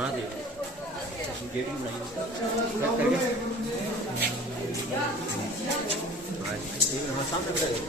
बना they get ही बनाई हाँ सामने बनाएगा।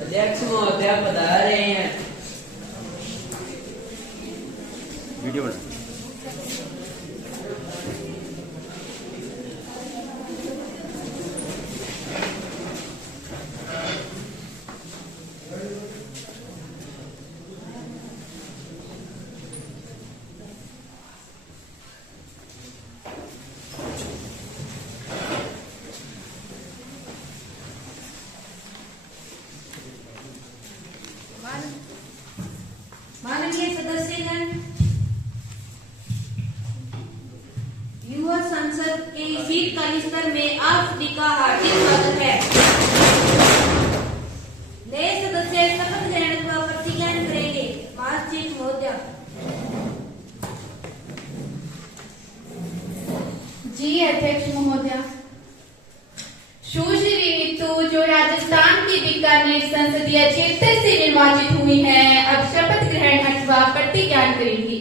अध्यक्ष महोदय बता रहे हैं वीडियो बना माननीय सदस्यगण, युवा संसद के शीतकालीन सत्र में आप सभी का हार्दिक स्वागत है। नए सदस्य शपथ ग्रहण व प्रतिज्ञा करेंगे। महासचिव महोदय। जी अध्यक्ष महोदय। सुश्री नीतू जो राजस्थान के बीकानेर संसदीय क्षेत्र से निर्वाचित हुई हैं, अब शपथ ग्रहण अथवा प्रतिज्ञा करेंगी।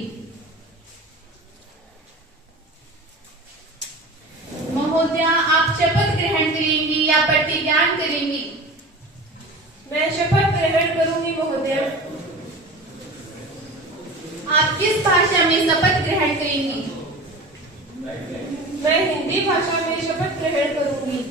महोदय, आप शपथ ग्रहण करेंगी या प्रतिज्ञा करेंगी? मैं शपथ ग्रहण करूंगी महोदय। आप किस भाषा में शपथ ग्रहण करेंगी? मैं हिंदी भाषा में शपथ ग्रहण करूंगी।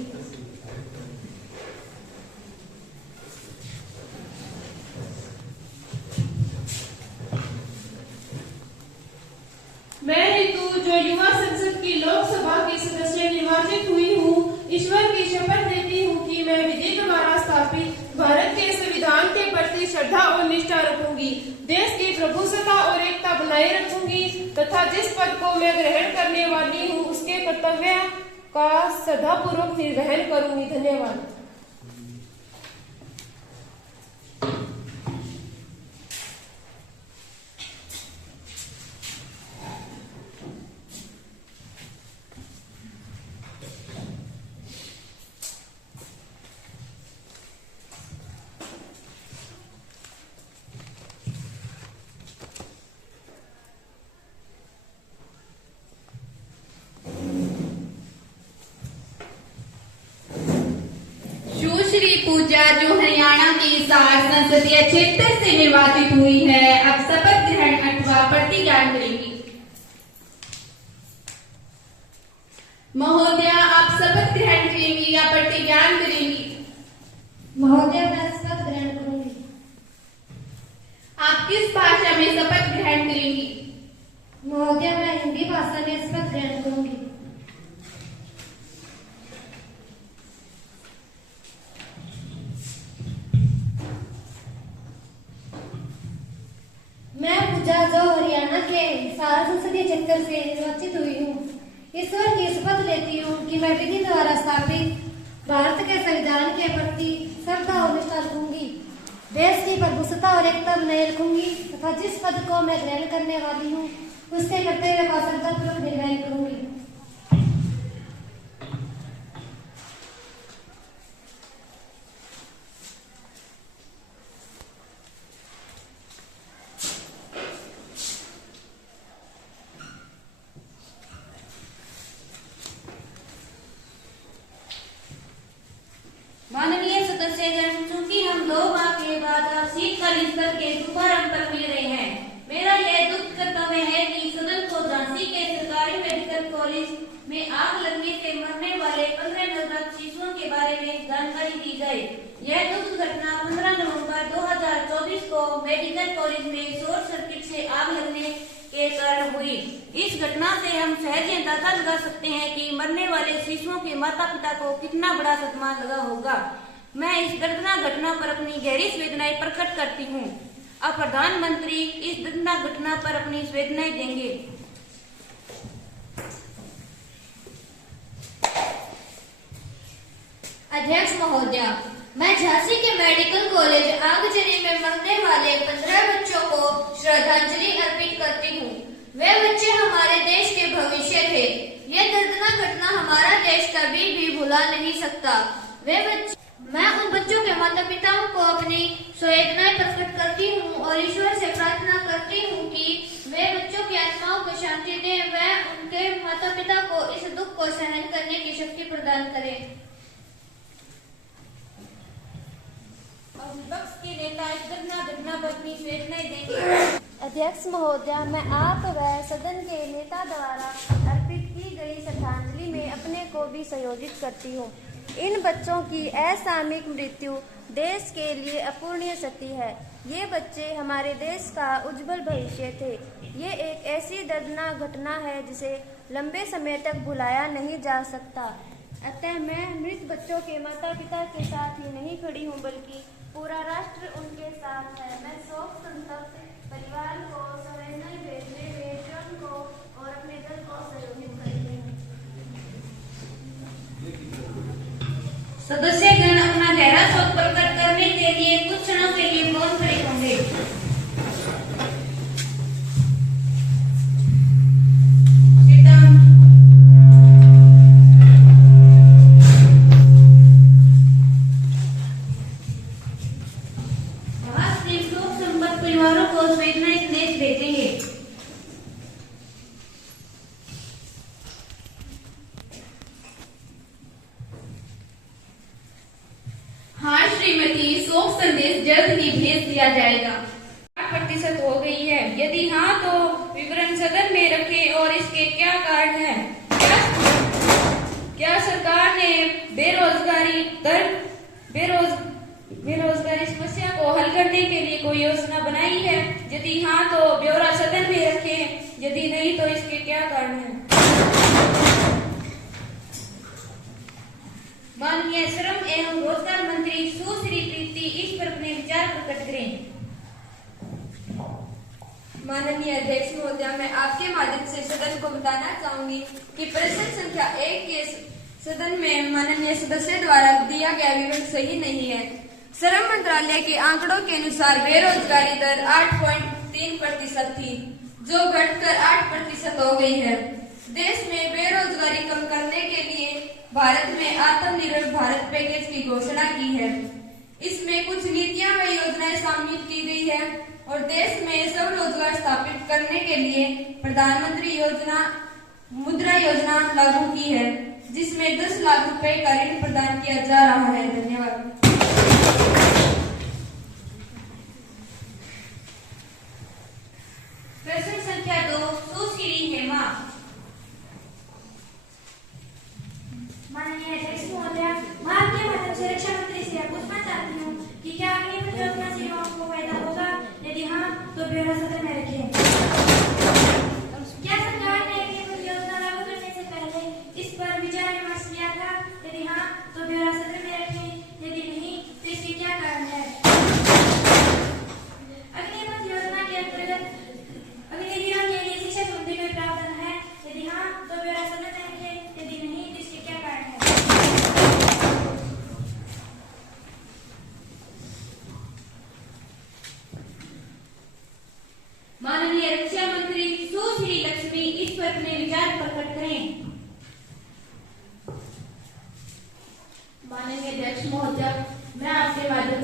मैं ऋतु जो युवा संसद की लोकसभा की सदस्य निर्वाचित हुई हूँ, ईश्वर की शपथ लेती हूँ कि मैं विधि द्वारा स्थापित भारत के संविधान के प्रति श्रद्धा और निष्ठा रखूंगी, देश की प्रभुसत्ता और एकता बनाए रखूंगी तथा जिस पद को मैं ग्रहण करने वाली हूँ उसके कर्तव्य का श्रद्धापूर्वक निर्वहन करूंगी। धन्यवाद। सुश्री पूजा जो हरियाणा के हिसार संसदीय क्षेत्र से निर्वाचित हुई है, अब शपथ ग्रहण अथवा प्रतिज्ञा करेंगी। महोदय, आप शपथ ग्रहण करेंगी या प्रतिज्ञा करेंगी? महोदय, मैं शपथ ग्रहण करूंगी। आप किस भाषा में शपथ ग्रहण करेंगी? महोदय, मैं हिंदी भाषा में शपथ ग्रहण करूंगी। मैं पूजा जो हरियाणा के हिसार संसदीय क्षेत्र से निर्वाचित हुई हूँ, ईश्वर की शपथ लेती हूँ कि मैं विधि द्वारा स्थापित भारत के संविधान के प्रति श्रद्धा और निष्ठा रखूंगी, देश की प्रभुसत्ता और एकता बनाए रखूंगी तथा जिस पद को मैं ग्रहण करने वाली हूँ उसके कर्तव्य का श्रद्धापूर्वक निर्वहन करूंगी। माननीय सदस्यगण, चूंकि हम 2 माह के बाद अब शीतकालीन सत्र के शुभारंभ पर मिल रहे हैं, मेरा यह दुख कर्तव्य है कि सदन को झांसी के सरकारी मेडिकल कॉलेज में आग लगने से मरने वाले 15 नवजात शिशुओं के बारे में जानकारी दी जाए। यह दुख घटना 15 नवंबर 2024 को मेडिकल कॉलेज में शॉर्ट सर्किट से आग लगने के कारण हुई। इस घटना से हम सहज अंदाजा लगा सकते हैं कि मरने वाले शिशुओं के माता पिता को कितना बड़ा सदमा लगा होगा। मैं इस दर्दनाक घटना पर अपनी गहरी संवेदनाएं प्रकट करती हूँ। अब प्रधानमंत्री इस दर्दनाक घटना पर अपनी संवेदनाएं देंगे। अध्यक्ष महोदय, मैं झांसी के मेडिकल कॉलेज आगजनी में मरने वाले 15 बच्चों को श्रद्धांजलि अर्पित करती हूँ। वे बच्चे हमारे देश के भविष्य थे। ये दर्दनाक घटना हमारा देश कभी भी भुला नहीं सकता। मैं उन बच्चों के माता पिताओं को अपनी संवेदनाएं प्रकट करती हूँ और ईश्वर से प्रार्थना करती हूँ कि वे बच्चों की आत्माओं को शांति दें। वे उनके माता पिता को इस दुख को सहन करने की शक्ति प्रदान करें। विपक्ष के नेता इस दर्दनाक घटना पर अपनी संवेदनाएं देंगे। अध्यक्ष महोदय, मैं आप व सदन के नेता द्वारा अर्पित की गई श्रद्धांजलि में अपने को भी संयोजित करती हूँ। इन बच्चों की असामयिक मृत्यु देश के लिए अपूरणीय क्षति है। ये बच्चे हमारे देश का उज्जवल भविष्य थे। ये एक ऐसी दर्दनाक घटना है जिसे लंबे समय तक भुलाया नहीं जा सकता। अतः मैं मृत बच्चों के माता पिता के साथ ही नहीं खड़ी हूँ, बल्कि पूरा राष्ट्र उनके साथ है। मैं शोक संतप्त परिवार को संवेदनाएं भेजते हुए जन को और अपने दल को सहयोगित करती हूँ। सदस्यगण अपना गहरा शोक प्रकट करने के लिए कुछ क्षणों के लिए मौन खड़े होंगे। परिवारों को संवेदनाएं संदेश भेजेंगे। हाँ श्रीमती, शोक संदेश जल्द ही भेज दिया जाएगा। 8% हो गई है। यदि हाँ तो विवरण सदन में रखें और इसके क्या कारण है। क्या सरकार ने बेरोजगारी समस्या को हल करने के लिए कोई योजना बनाई है? यदि हाँ तो ब्यौरा सदन में रखें। यदि नहीं तो इसके क्या कारण है। माननीय श्रम एवं रोजगार मंत्री सुश्री प्रीति इस पर अपने विचार प्रकट करें। माननीय अध्यक्ष महोदय, मैं आपके माध्यम से सदन को बताना चाहूंगी कि प्रश्न संख्या 1 के सदन में माननीय सदस्य द्वारा दिया गया विवरण सही नहीं है। श्रम मंत्रालय के आंकड़ों के अनुसार बेरोजगारी दर 8.3% थी, जो घटकर 8% हो गई है। देश में बेरोजगारी कम करने के लिए भारत में आत्मनिर्भर भारत पैकेज की घोषणा की है। इसमें कुछ नीतियां व योजनाएं शामिल की गई है और देश में स्वरोजगार स्थापित करने के लिए प्रधानमंत्री मुद्रा योजना लागू की है, जिसमें 10 लाख रुपए का ऋण प्रदान किया जा रहा है। धन्यवाद। प्रश्न संख्या 2 सुश्री हेमा। माननीय अध्यक्ष महोदय, मैं आपके माध्यम से रक्षा मंत्री से पूछना चाहती हूँ कि क्या आगे परियोजना सेवाओं को फायदा होगा? यदि हाँ तो ब्यौरा सदन में रखें। क्या सरकार ने आगे परियोजना लागू करने से पहले इस पर विचार विमर्श किया था? यदि हाँ तो ब्यौरा सदन में रखें। यदि नहीं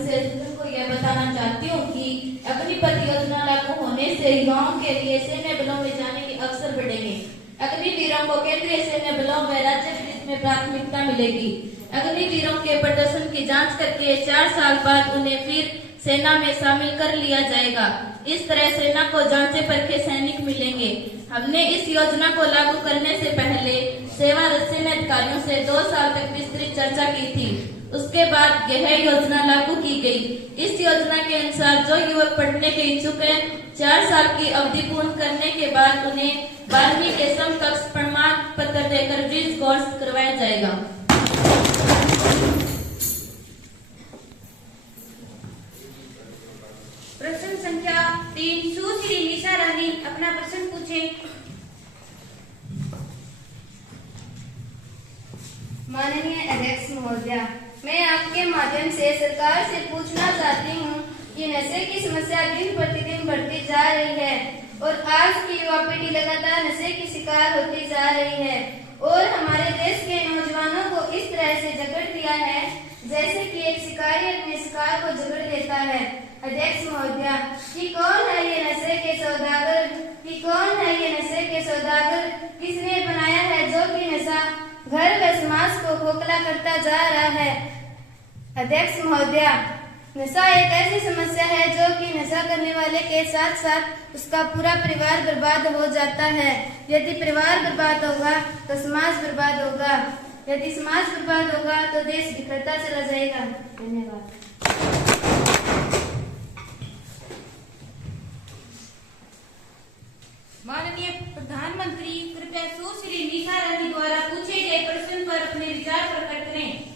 से सदन को यह बताना चाहती हूँ कि अपनी परियोजना लागू होने से युवाओं के लिए सैन्य बलों में जाने के अवसर बढ़ेंगे। अग्निवीरों को केंद्रीय सैन्य बलों व राज्य पुलिस में प्राथमिकता मिलेगी। अग्निवीरों के प्रदर्शन की जांच करके 4 साल बाद उन्हें फिर सेना में शामिल कर लिया जाएगा। इस तरह सेना को जांचे परखे सैनिक मिलेंगे। हमने इस योजना को लागू करने से पहले सेवारत सैन्य अधिकारियों से 2 साल तक विस्तृत चर्चा की थी। उसके बाद यह योजना लागू की गई। इस योजना के अनुसार जो युवक पढ़ने के इच्छुक हैं 4 साल की अवधि पूर्ण करने के बाद उन्हें 12वीं के समकक्ष प्रमाण पत्र देकर ब्रिज कोर्स करवाया जाएगा। प्रश्न संख्या 3 सुश्री निशा रानी अपना प्रश्न पूछें। माननीय अध्यक्ष महोदया, मैं आपके माध्यम से सरकार से पूछना चाहती हूँ कि नशे की समस्या दिन प्रतिदिन बढ़ती जा रही है और आज की युवा पीढ़ी लगातार नशे की शिकार होती जा रही है और हमारे देश के नौजवानों को इस तरह से जकड़ दिया है जैसे कि एक शिकारी अपने शिकार को जकड़ लेता है। अध्यक्ष महोदया, कि कौन है ये नशे के सौदागर? कि कौन है ये नशे के सौदागर? किसने बनाया है जो कि नशा घर व समाज को खोखला करता जा रहा है? अध्यक्ष महोदया, नशा एक ऐसी समस्या है जो कि नशा करने वाले के साथ साथ उसका पूरा परिवार बर्बाद हो जाता है। यदि परिवार बर्बाद होगा तो समाज बर्बाद होगा। यदि समाज बर्बाद होगा तो देश बिखरता चला जाएगा। धन्यवाद। माननीय प्रधानमंत्री कृपया सुश्री निशा रानी द्वारा पूछे गए प्रश्न पर अपने विचार प्रकट करें।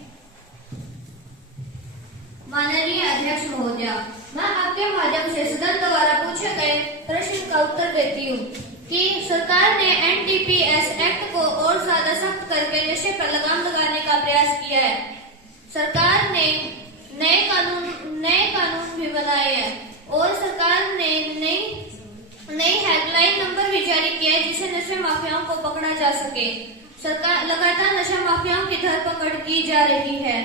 माननीय अध्यक्ष महोदया, मैं आपके माध्यम से सदन द्वारा पूछे गए प्रश्न का उत्तर देती हूँ कि सरकार ने NDPS एक्ट को और ज्यादा सख्त करके नशे पर लगाम लगाने का प्रयास किया है। सरकार ने नए कानून भी बनाए हैं और सरकार ने नई हेल्पलाइन नंबर भी जारी किया है जिससे नशे माफियाओं को पकड़ा जा सके। सरकार लगातार नशा माफियाओं की धरपकड़ की जा रही है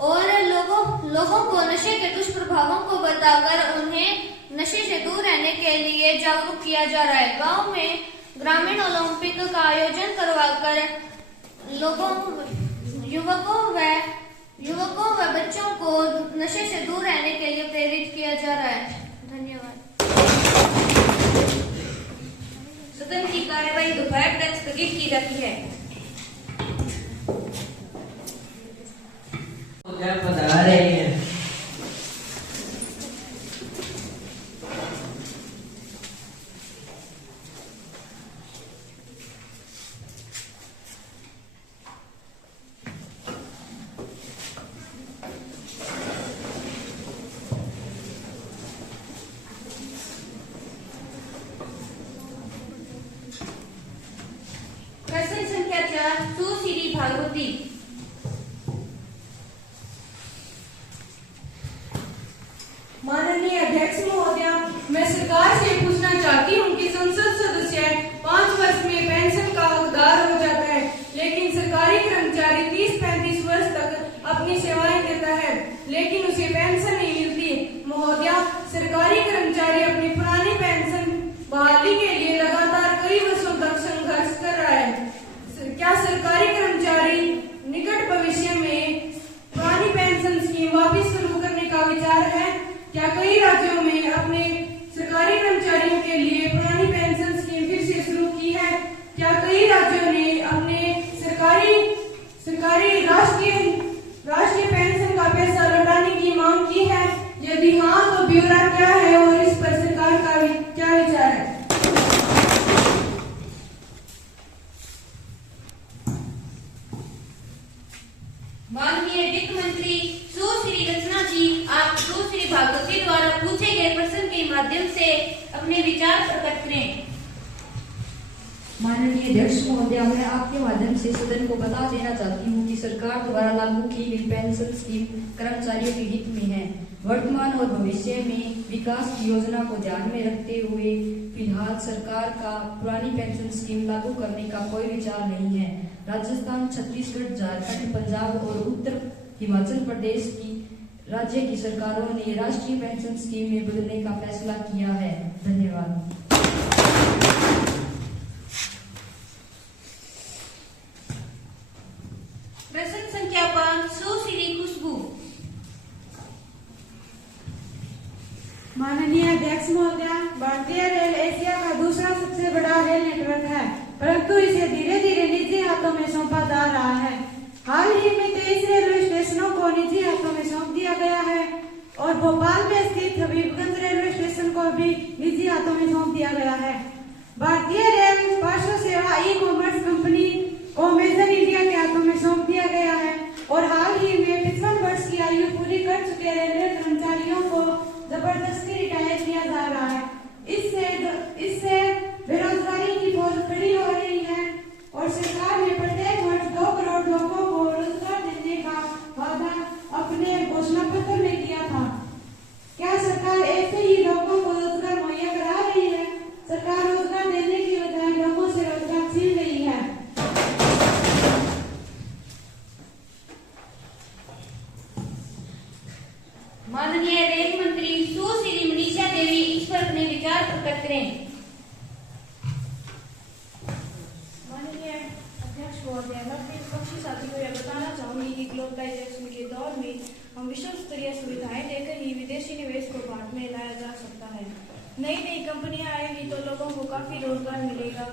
और लोगों को नशे के दुष्प्रभावों को बताकर उन्हें नशे से दूर रहने के लिए जागरूक किया जा रहा है। गांव में ग्रामीण ओलंपिक का आयोजन करवाकर युवकों व बच्चों को नशे से दूर रहने के लिए प्रेरित किया जा रहा है। धन्यवाद। सदन की कार्यवाही दोपहर तक स्थगित की जाती है। बता रहे हैं। प्रश्न संख्या 4 सुश्री भागवती। माननीय अध्यक्ष महोदया, मैं सरकार से पूछना चाहती हूँ कि संसद सदस्य 5 वर्ष में पेंशन का हकदार हो जाता है, लेकिन सरकारी कर्मचारी 30-35 वर्ष तक अपनी सेवाएं देता है, लेकिन उसे पेंशन नहीं मिलती। महोदया, सरकारी कर्मचारी अपनी पुरानी पेंशन बहाली के लिए लगातार कई वर्षों तक संघर्ष कर रहा है। क्या सरकारी कर्मचारी निकट भविष्य में पुरानी पेंशन स्कीम वापस शुरू करने का विचार है? क्या कई राज्यों में अपने सरकारी कर्मचारियों के लिए पुरानी पेंशन स्कीम फिर से शुरू की है? क्या कई राज्यों ने अपने सरकारी राष्ट्रीय पेंशन का पैसा लौटाने की मांग की है? यदि हाँ तो ब्यौरा क्या है और इस पर सरकार का क्या विचार है? माननीय वित्त मंत्री सुश्री रचना जी, आप सुश्री भागवती द्वारा पूछे गए प्रश्न के माध्यम से अपने विचार प्रकट करें। माननीय अध्यक्ष महोदया, मैं आपके माध्यम से सदन को बता देना चाहती हूँ कि सरकार द्वारा लागू की गई पेंशन स्कीम कर्मचारियों के हित में है। वर्तमान और भविष्य में विकास की योजना को ध्यान में रखते हुए फिलहाल सरकार का पुरानी पेंशन स्कीम लागू करने का कोई विचार नहीं है। राजस्थान, छत्तीसगढ़, झारखंड, पंजाब और उत्तर हिमाचल प्रदेश की राज्य की सरकारों ने राष्ट्रीय पेंशन स्कीम में बदलने का फैसला किया है। धन्यवाद। प्रश्न संख्या 5 सुश्री खुशबू। माननीय अध्यक्ष महोदया, भारतीय रेल एशिया का दूसरा सबसे बड़ा रेल नेटवर्क है, परंतु इसे धीरे धीरे निजी हाथों में सौंपा जा रहा है। हाल ही में 23 रेलवे स्टेशनों को निजी हाथों में सौंप दिया गया है और भोपाल में स्थित हबीबगंज रेलवे स्टेशन को भी निजी हाथों में सौंप दिया गया है। भारतीय रेल पार्सल सेवा ई कॉमर्स कंपनी को मेजर इंडिया के हाथों में सौंप दिया गया है और हाल ही में 55 वर्ष की आयु पूरी कर चुके रेलवे कर्मचारियों को जबरदस्ती रिटायर किया जा रहा है। इससे बेरोजगारी की फौज खड़ी हो रही है और सरकार ने प्रत्येक वर्ष 2 करोड़ लोगों को रोजगार देने का वादा अपने घोषणा पत्र में किया था। क्या सरकार ऐसे ही लोगों को रोजगार मुहैया करा रही है? सरकार रोजगार देने की बजाय लोगों से रोजगार छीन रही है। माननीय रेल मंत्री सुश्री मनीषा देवी इस पर अपने विचार प्रकट करें। माननीय अध्यक्ष महोदय, मैं अपने विपक्षी साथी को यह बताना चाहूंगी कि ग्लोबलाइजेशन के दौर में हम विश्व स्तरीय सुविधाएं देकर ही विदेशी निवेश को भारत में लाया जा सकता है। नई नई कंपनियां आएंगी तो लोगों को काफी रोजगार मिलेगा।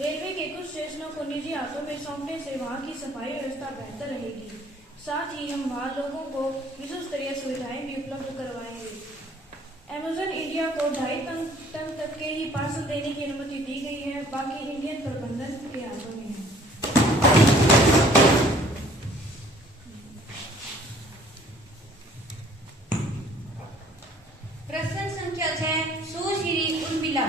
रेलवे के कुछ स्टेशनों को निजी हाथों में सौंपने से वहां की सफाई व्यवस्था बेहतर रहेगी। साथ ही हम वहां लोगों को विश्व स्तरीय सुविधाएं भी उपलब्ध करवाएंगे। अमेजन इंडिया को 2.5 टन तक के ही पार्सल देने की अनुमति दी गई है, बाकी इंडियन प्रबंधन के हाथों में है। प्रश्न संख्या 6 सुश्री उर्मिला।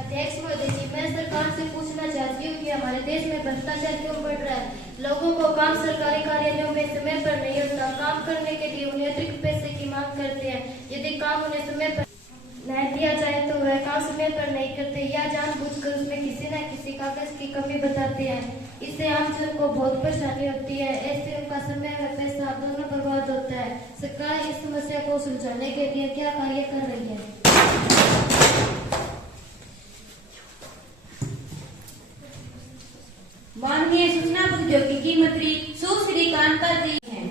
अध्यक्ष महोदय जी, मैं सरकार से पूछना चाहती हूँ कि हमारे देश में भ्रष्टाचार क्यों बढ़ रहा है। लोगों को काम सरकारी कार्यालयों में समय पर नहीं होता। काम करने के लिए उन्हें अतिरिक्त पैसे की मांग करते हैं। यदि काम उन्हें समय पर नहीं दिया जाए तो वह काम समय पर नहीं करते या जानबूझकर उसमें किसी न किसी कागज की कमी बताते हैं। इससे आमजन को बहुत परेशानी होती है। ऐसे उनका समय व पैसा दोनों बर्बाद होता है। सरकार इस समस्या को सुलझाने के लिए क्या कार्य कर रही है? माननीय सूचना प्रौद्योगिकी मंत्री सुश्री कांता जी हैं।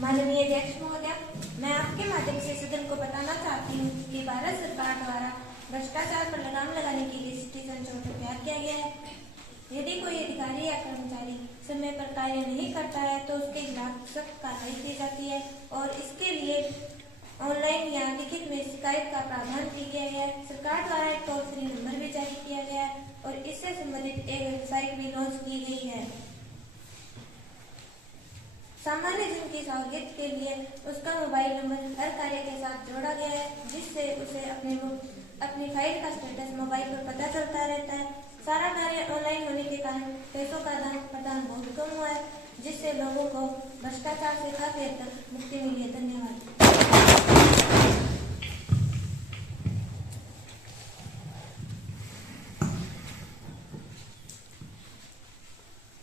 माननीय अध्यक्ष महोदय, मैं आपके माध्यम से सदन को बताना चाहती हूँ कि भारत सरकार द्वारा भ्रष्टाचार पर लगाम लगाने के लिए सिटी संशोधन तैयार किया गया है। यदि कोई अधिकारी या कर्मचारी समय पर कार्य नहीं करता है तो उसके खिलाफ सख्त कार्रवाई की जाती है और इसके लिए ऑनलाइन या लिखित में शिकायत का प्रावधान किया गया है। सरकार द्वारा एक टोल फ्री नंबर भी जारी किया गया है और इससे संबंधित एक वेबसाइट भी लॉन्च की गई है। सामान्य जन की सहूलियत के लिए उसका मोबाइल नंबर हर कार्य के साथ जोड़ा गया है, जिससे उसे अपनी फाइल का स्टेटस मोबाइल पर पता चलता रहता है। सारा कार्य ऑनलाइन होने के कारण पैसों का आदान प्रदान बहुत कम हुआ है, जिससे लोगों को भ्रष्टाचार से काफी हद तक मुक्ति मिली है। धन्यवाद।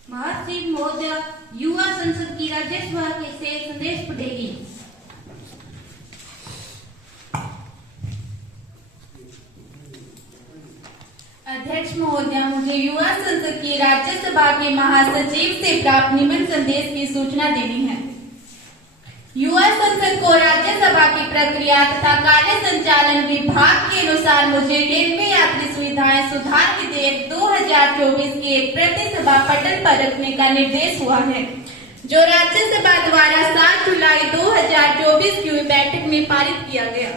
महर्षि महोदय युवा संसद की राज्यसभा से संदेश पढ़ेगी। अध्यक्ष महोदय, मुझे युवा संसद की राज्यसभा के महासचिव से प्राप्त निम्न संदेश की सूचना देनी है। युवा संसद को राज्यसभा की प्रक्रिया तथा कार्य संचालन विभाग के अनुसार मुझे रेलवे यात्री सुविधाएं सुधार विधेयक 2024 के प्रतिसभा पटल पर रखने का निर्देश हुआ है, जो राज्यसभा द्वारा 7 जुलाई 2024 की बैठक में पारित किया गया।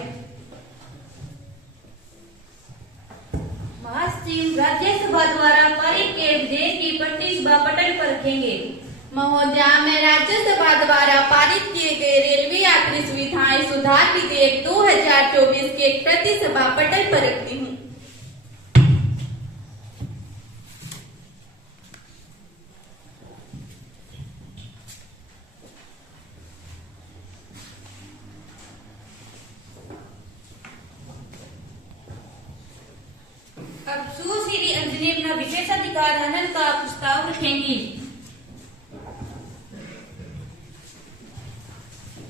महासचिव राज्यसभा द्वारा पारित के विधेयक की प्रतिसभा पटल पर रखेंगे। महोदया, मैं राज्यसभा द्वारा पारित किए गए रेलवे यात्री सुविधाएं सुधार विधेयक 2024 के प्रतिसभा पटल पर रखती हूँ। अब सुश्री रंजनी अपना विशेषाधिकार हनन का प्रस्ताव रखेंगी।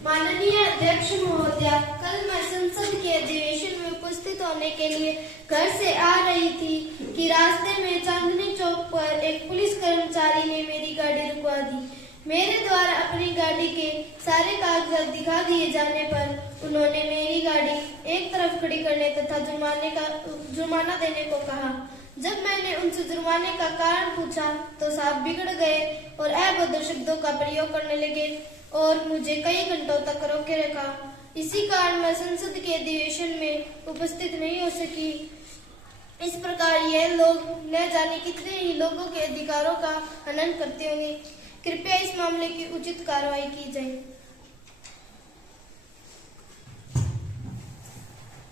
माननीय अध्यक्ष महोदया, कल मैं संसद के अधिवेशन में उपस्थित होने के लिए घर से आ रही थी कि रास्ते में चांदनी चौक पर एक पुलिस कर्मचारी ने मेरी गाड़ी रुकवा दी। मेरे द्वारा अपनी गाड़ी के सारे कागजात दिखा दिए जाने पर उन्होंने मेरी गाड़ी एक तरफ खड़ी करने तथा जुर्माना देने को कहा। जब मैंने उनसे जुर्माने का कारण पूछा तो साहब बिगड़ गए और अभद्र शब्दों का प्रयोग करने लगे और मुझे कई घंटों तक रोके रखा। इसी कारण मैं संसद के अधिवेशन में उपस्थित नहीं हो सकी। इस प्रकार यह लोग न जाने कितने ही लोगों के अधिकारों का हनन करते होंगे। कृपया इस मामले की उचित कार्रवाई की जाए।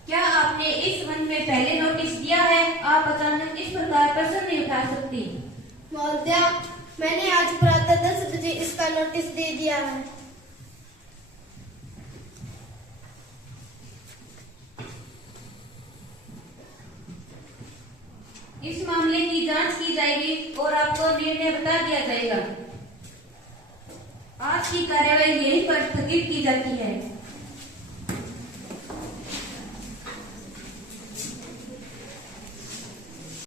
क्या आपने इस संबंध में पहले नोटिस दिया है? आप अचानक इस प्रकार प्रश्न नहीं उठा सकती। महोदया, मैंने आज प्रातः 10 बजे इसका नोटिस दे दिया है। इस मामले की जांच की जाएगी और आपको निर्णय बता दिया जाएगा। आज की कार्यवाही यहीं पर स्थगित की जाती है।